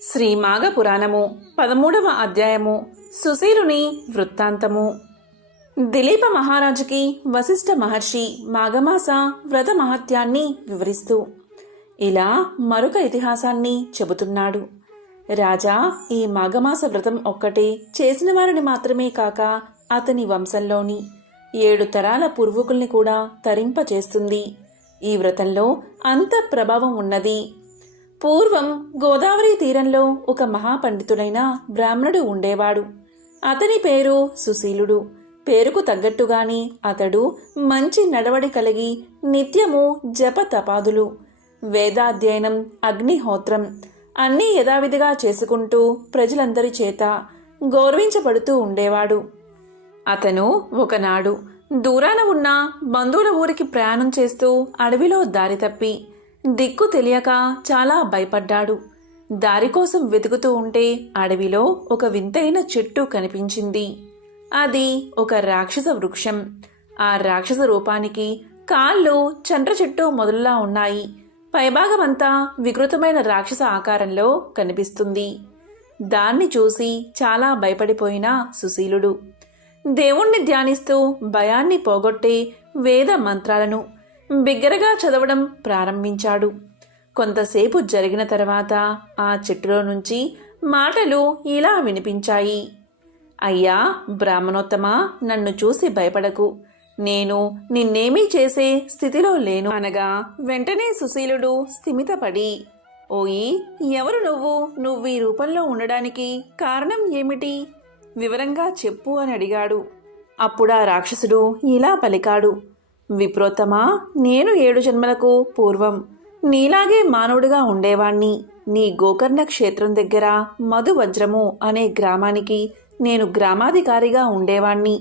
శ్రీ మాఘపురాణము 13వ అధ్యాయము సుశీలుని వృత్తాంతము. దిలీప మహారాజుకి వశిష్ఠ మహర్షి మాఘమాస వ్రత మహత్యాన్ని వివరిస్తూ ఇలా మరొక ఇతిహాసాన్ని చెబుతున్నాడు. రాజా, ఈ మాఘమాస వ్రతం ఒక్కటే చేసిన వారిని మాత్రమే కాక అతని వంశంలోని 7 తరాల పూర్వీకుల్ని కూడా తరింపచేస్తుంది. ఈ వ్రతంలో అంత ప్రభావం ఉన్నది. పూర్వం గోదావరి తీరంలో ఒక మహాపండితుడైన బ్రాహ్మణుడు ఉండేవాడు. అతని పేరు సుశీలుడు. పేరుకు తగ్గట్టుగాని అతడు మంచి నడవడి కలిగి నిత్యము జప తపాదులు, వేదాధ్యయనం, అగ్నిహోత్రం అన్నీ యథావిధిగా చేసుకుంటూ ప్రజలందరి చేత గౌరవించబడుతూ ఉండేవాడు. అతను ఒకనాడు దూరాన ఉన్న బంధువుల ఊరికి ప్రయాణం చేస్తూ అడవిలో దారి తప్పి దిక్కు తెలియక చాలా భయపడ్డాడు. దారి కోసం వెతుకుతూ ఉంటే అడవిలో ఒక వింతైన చెట్టు కనిపించింది. అది ఒక రాక్షస వృక్షం. ఆ రాక్షస రూపానికి కాళ్ళు చండ్ర చెట్టు మొదలులా ఉన్నాయి. పైభాగమంతా వికృతమైన రాక్షస ఆకారంలో కనిపిస్తుంది. దాన్ని చూసి చాలా భయపడిపోయిన సుశీలుడు దేవుణ్ణి ధ్యానిస్తూ భయాన్ని పోగొట్టే వేద మంత్రాలను బిగ్గరగా చదవడం ప్రారంభించాడు. కొంతసేపు జరిగిన తర్వాత ఆ చెట్టులో నుంచి మాటలు ఇలా వినిపించాయి. అయ్యా బ్రాహ్మణోత్తమా, నన్ను చూసి భయపడకు, నేను నిన్నేమీ చేసే స్థితిలో లేను అనగా వెంటనే సుశీలుడు స్థిమితపడి, ఓయి, ఎవరు నువ్వు ఈ రూపంలో ఉండడానికి కారణం ఏమిటి? వివరంగా చెప్పు అని అడిగాడు. అప్పుడా రాక్షసుడు ఇలా పలికాడు. విప్రోత్తమా, నేను 7 జన్మలకు పూర్వం నీలాగే మానవుడిగా ఉండేవాణ్ణి. నీ గోకర్ణ క్షేత్రం దగ్గర మధువజ్రము అనే గ్రామానికి నేను గ్రామాధికారిగా ఉండేవాణ్ణి.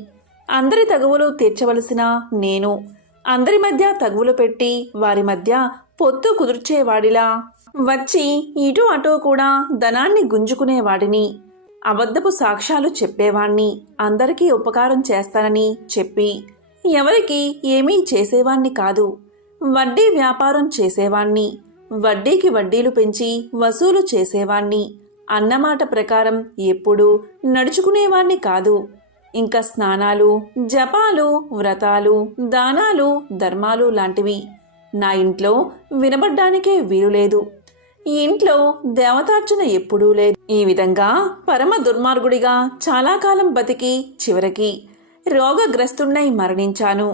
అందరి తగువులు తీర్చవలసిన నేను అందరి మధ్య తగువులు పెట్టి వారి మధ్య పొత్తు కుదుర్చేవాడిలా వచ్చి ఇటు అటు కూడా ధనాన్ని గుంజుకునేవాడిని. అబద్ధపు సాక్ష్యాలు చెప్పేవాణ్ణి. అందరికీ ఉపకారం చేస్తానని చెప్పి ఎవరికి ఏమీ చేసేవాణ్ణి కాదు. వడ్డీ వ్యాపారం చేసేవాణ్ణి. వడ్డీకి వడ్డీలు పెంచి వసూలు చేసేవాణ్ణి. అన్నమాట ప్రకారం ఎప్పుడూ నడుచుకునేవాణ్ణి కాదు. ఇంకా స్నానాలు, జపాలు, వ్రతాలు, దానాలు, ధర్మాలు లాంటివి నా ఇంట్లో వినబడ్డానికే వీలులేదు. ఈ ఇంట్లో దేవతార్చన ఎప్పుడూ లేదు. ఈ విధంగా పరమ దుర్మార్గుడిగా చాలా కాలం బతికి చివరికి రోగగ్రస్తున్నై మరణించాను.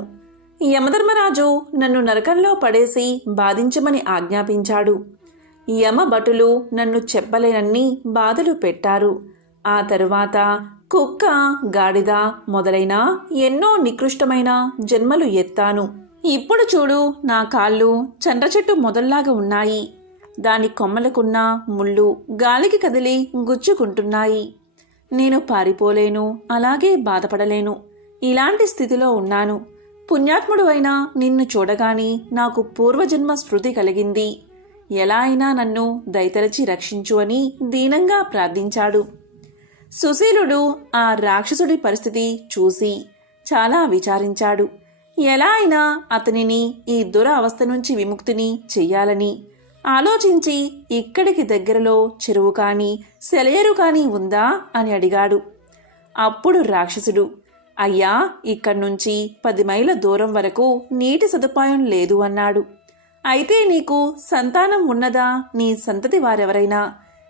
యమధర్మరాజు నన్ను నరకంలో పడేసి బాధించమని ఆజ్ఞాపించాడు. యమభటులు నన్ను చెప్పలేనన్ని బాధలు పెట్టారు. ఆ తరువాత కుక్క, గాడిద మొదలైన ఎన్నో నికృష్టమైన జన్మలు ఎత్తాను. ఇప్పుడు చూడు, నా కాళ్ళు చండ్రచెట్టు మొదల్లాగా ఉన్నాయి. దాని కొమ్మలకున్న ముళ్ళు గాలికి కదిలి గుచ్చుకుంటున్నాయి. నేను పారిపోలేను, అలాగే బాధపడలేను. ఇలాంటి స్థితిలో ఉన్నాను. పుణ్యాత్ముడు అయినా నిన్ను చూడగాని నాకు పూర్వజన్మ స్మృతి కలిగింది. ఎలా అయినా నన్ను దయతలచి రక్షించు అని దీనంగా ప్రార్థించాడు. సుశీలుడు ఆ రాక్షసుడి పరిస్థితి చూసి చాలా విచారించాడు. ఎలా అయినా అతనిని ఈ దురవస్థ నుంచి విముక్తిని చెయ్యాలని ఆలోచించి ఇక్కడికి దగ్గరలో చెరువు కానీ సెలయేరు కానీ ఉందా అని అడిగాడు. అప్పుడు రాక్షసుడు, అయ్యా, ఇక్కడ్నుంచి 10 మైళ్ళ దూరం వరకు నీటి సదుపాయం లేదు అన్నాడు. అయితే నీకు సంతానం ఉన్నదా? నీ సంతతి వారెవరైనా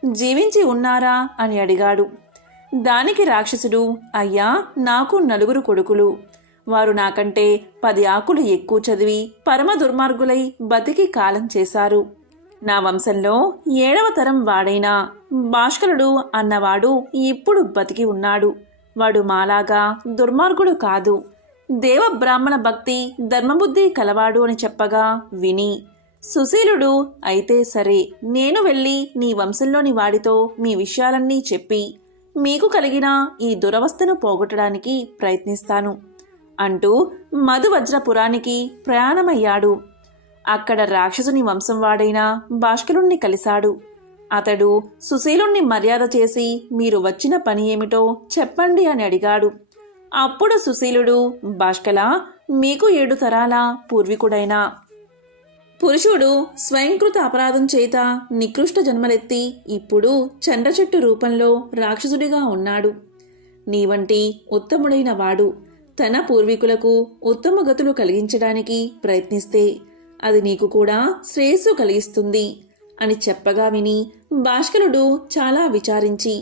జీవించి ఉన్నారా అని అడిగాడు. దానికి రాక్షసుడు, అయ్యా, నాకు 4 కొడుకులు. వారు నాకంటే 10 ఆకులు ఎక్కువ చదివి పరమ దుర్మార్గులై బతికి కాలం చేశారు. నా వంశంలో 7వ తరం వాడైన భాస్కరుడు అన్నవాడు ఇప్పుడు బతికి ఉన్నాడు. వాడు మాలాగా దుర్మార్గుడు కాదు. దేవ బ్రాహ్మణ భక్తి ధర్మబుద్ధి కలవాడు అని చెప్పగా విని సుశీలుడు, అయితే సరే, నేను వెళ్ళి నీ వంశంలోని వాడితో మీ విషయాలన్నీ చెప్పి మీకు కలిగిన ఈ దురవస్థను పోగొట్టడానికి ప్రయత్నిస్తాను అంటూ మధువజ్రపురానికి ప్రయాణమయ్యాడు. అక్కడ రాక్షసుని వంశం వాడైన భాస్కరుణ్ణి కలిశాడు. అతడు సుశీలుణ్ణి మర్యాద చేసి మీరు వచ్చిన పని ఏమిటో చెప్పండి అని అడిగాడు. అప్పుడు సుశీలుడు, భాస్కలా, మీకు 7 తరాల పూర్వీకుడైన పురుషుడు స్వయంకృత అపరాధం చేత నికృష్ట జన్మలెత్తి ఇప్పుడు చండ్రచెట్టు రూపంలో రాక్షసుడిగా ఉన్నాడు. నీవంటి ఉత్తముడైన వాడు తన పూర్వీకులకు ఉత్తమ గతులు కలిగించడానికి ప్రయత్నిస్తే అది నీకు కూడా శ్రేయస్సు కలిగిస్తుంది అని చెప్పగా విని భాస్కరుడు చాలా విచారించి,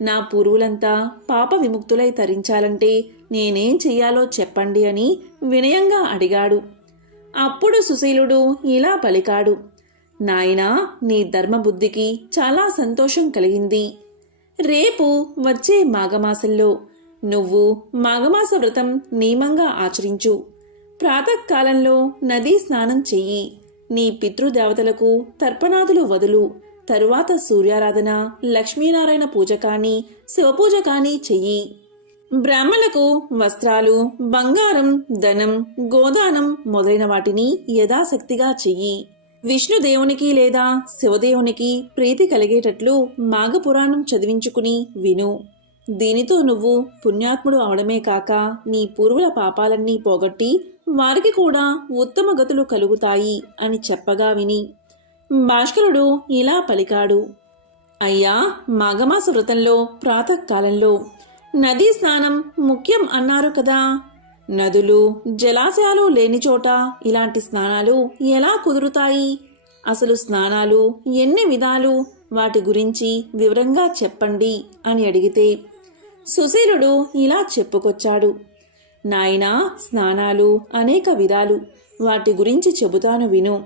నా పూర్వులంతా పాప విముక్తులై తరించాలంటే నేనేం చెయ్యాలో చెప్పండి అని వినయంగా అడిగాడు. అప్పుడు సుశీలుడు ఇలా పలికాడు, నాయనా, నీ ధర్మబుద్ధికి చాలా సంతోషం కలిగింది. రేపు వచ్చే మాఘమాసంలో నువ్వు మాఘమాస వ్రతం నియమంగా ఆచరించు. ప్రాతకాలంలో నదీ స్నానం చెయ్యి. నీ పితృదేవతలకు తర్పణాదులు వదులు. తరువాత సూర్యారాధన, లక్ష్మీనారాయణ పూజ కానీ శివపూజ కానీ చెయ్యి. బ్రాహ్మణులకు వస్త్రాలు, బంగారం, ధనం, గోదానం మొదలైన వాటిని యథాశక్తిగా చెయ్యి. విష్ణుదేవునికి లేదా శివదేవునికి ప్రీతి కలిగేటట్లు మాఘపురాణం చదివించుకుని విను. దీనితో నువ్వు పుణ్యాత్ముడు అవడమే కాక నీ పూర్వుల పాపాలన్నీ పోగొట్టి వారికి కూడా ఉత్తమ గతులు కలుగుతాయి అని చెప్పగా విని భాస్కరుడు ఇలా పలికాడు, అయ్యా, మాఘమాస వ్రతంలో ప్రాతకాలంలో నదీ స్నానం ముఖ్యం అన్నారు కదా. నదులు, జలాశయాలు లేని చోట ఇలాంటి స్నానాలు ఎలా కుదురుతాయి? అసలు స్నానాలు ఎన్ని విధాలు, వాటి గురించి వివరంగా చెప్పండి అని అడిగితే సుశీలుడు ఇలా చెప్పుకొచ్చాడు, నాయనా, స్నానాలు అనేక విధాలు, వాటి గురించి చెబుతాను విను.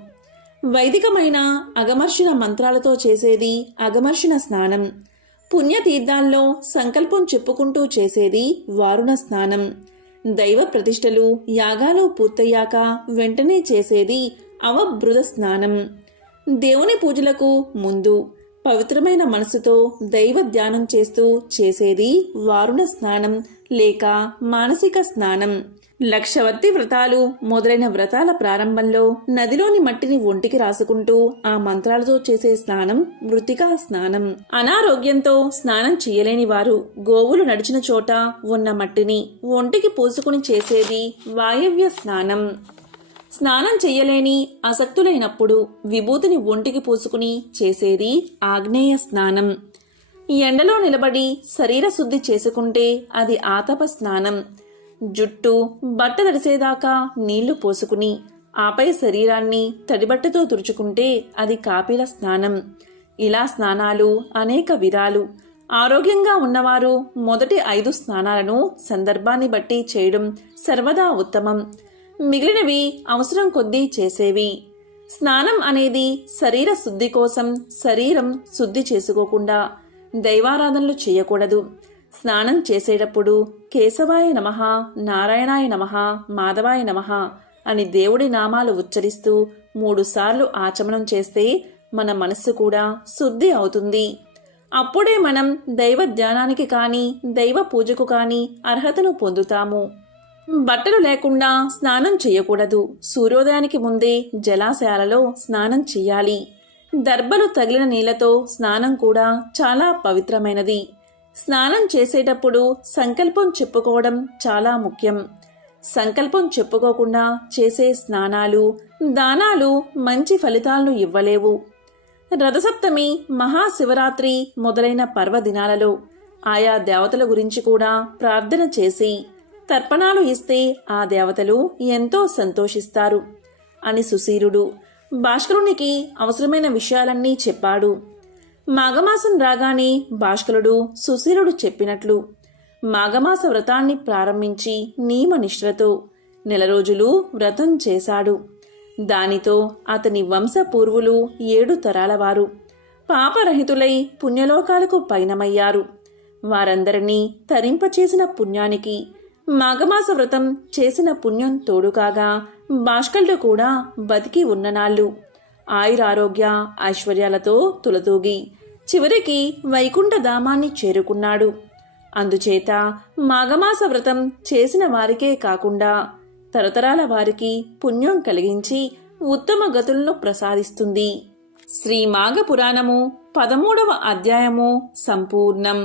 వైదికమైన అగమర్షణ మంత్రాలతో చేసేది అగమర్షణ స్నానం. పుణ్యతీర్థాల్లో సంకల్పం చెప్పుకుంటూ చేసేది వారుణ స్నానం. దైవ ప్రతిష్టలు, యాగాలు పూర్తయ్యాక వెంటనే చేసేది అవబృద స్నానం. దేవుని పూజలకు ముందు పవిత్రమైన మనసుతో దైవ ధ్యానం చేస్తూ చేసేది వారుణ స్నానం లేక మానసిక స్నానం. లక్షవర్తి వ్రతాలు మొదలైన వ్రతాల ప్రారంభంలో నదిలోని మట్టిని ఒంటికి రాసుకుంటూ ఆ మంత్రాలతో చేసే స్నానం మృతికా స్నానం. అనారోగ్యంతో స్నానం చేయలేని వారు గోవులు నడిచిన చోట ఉన్న మట్టిని ఒంటికి పూసుకుని చేసేది వాయవ్య స్నానం. స్నానం చెయ్యలేని అసక్తులైనప్పుడు విభూతిని ఒంటికి పూసుకుని చేసేది ఆగ్నేయ స్నానం. ఎండలో నిలబడి శరీర శుద్ధి చేసుకుంటే అది ఆతప స్నానం. జుట్టు, బట్ట తడిసేదాకా నీళ్లు పోసుకుని ఆపై శరీరాన్ని తడిబట్టతో తుడుచుకుంటే అది కాపిల స్నానం. ఇలా స్నానాలు అనేక విధాలు. ఆరోగ్యంగా ఉన్నవారు మొదటి 5 స్నానాలను సందర్భాన్ని బట్టి చేయడం సర్వదా ఉత్తమం. మిగిలినవి అవసరం కొద్దీ చేసేవి. స్నానం అనేది శరీర శుద్ధి కోసం శరీరం శుద్ధి చేసుకోకుండా దైవారాధనలు చేయకూడదు. స్నానం చేసేటప్పుడు కేశవాయ నమః, నారాయణాయ నమః, మాధవాయ నమః అని దేవుడి నామాలు ఉచ్చరిస్తూ 3 సార్లు ఆచమనం చేస్తే మన మనస్సు కూడా శుద్ధి అవుతుంది. అప్పుడే మనం దైవ ధ్యానానికి కానీ దైవ పూజకు కానీ అర్హతను పొందుతాము. బట్టలు లేకుండా స్నానం చేయకూడదు. సూర్యోదయానికి ముందే జలాశయాలలో స్నానం చెయ్యాలి. దర్భలు తగిలిన నీళ్లతో స్నానం కూడా చాలా పవిత్రమైనది. స్నానం చేసేటప్పుడు సంకల్పం చెప్పుకోవడం చాలా ముఖ్యం. సంకల్పం చెప్పుకోకుండా చేసే స్నానాలు, దానాలు మంచి ఫలితాలను ఇవ్వలేవు. రథసప్తమి, మహాశివరాత్రి మొదలైన పర్వదినాలలో ఆయా దేవతల గురించి కూడా ప్రార్థన చేసి తర్పణాలు ఇస్తే ఆ దేవతలు ఎంతో సంతోషిస్తారు అని సుశీలుడు భాస్కరునికి అవసరమైన విషయాలన్నీ చెప్పాడు. మాఘమాసం రాగానే భాస్కరుడు సుశీలుడు చెప్పినట్లు మాఘమాస వ్రతాన్ని ప్రారంభించి నియమనిష్ఠలతో 1 రోజులు వ్రతం చేశాడు. దానితో అతని వంశపూర్వులు 7 తరాల వారు పాపరహితులై పుణ్యలోకాలకు పయనమయ్యారు. వారందరినీ తరింపచేసిన పుణ్యానికి మాఘమాస వ్రతం చేసిన పుణ్యం తోడుకాగా భాస్కరుడు కూడా బతికి ఉన్ననాళ్ళు ఆయురారోగ్య ఐశ్వర్యాలతో తులతూగి చివరికి వైకుంఠ ధామాన్ని చేరుకున్నాడు. అందుచేత మాఘమాస వ్రతం చేసిన వారికే కాకుండా తరతరాల వారికి పుణ్యం కలిగించి ఉత్తమ గతులను ప్రసాదిస్తుంది. శ్రీ మాఘ పురాణము 13వ అధ్యాయము సంపూర్ణం.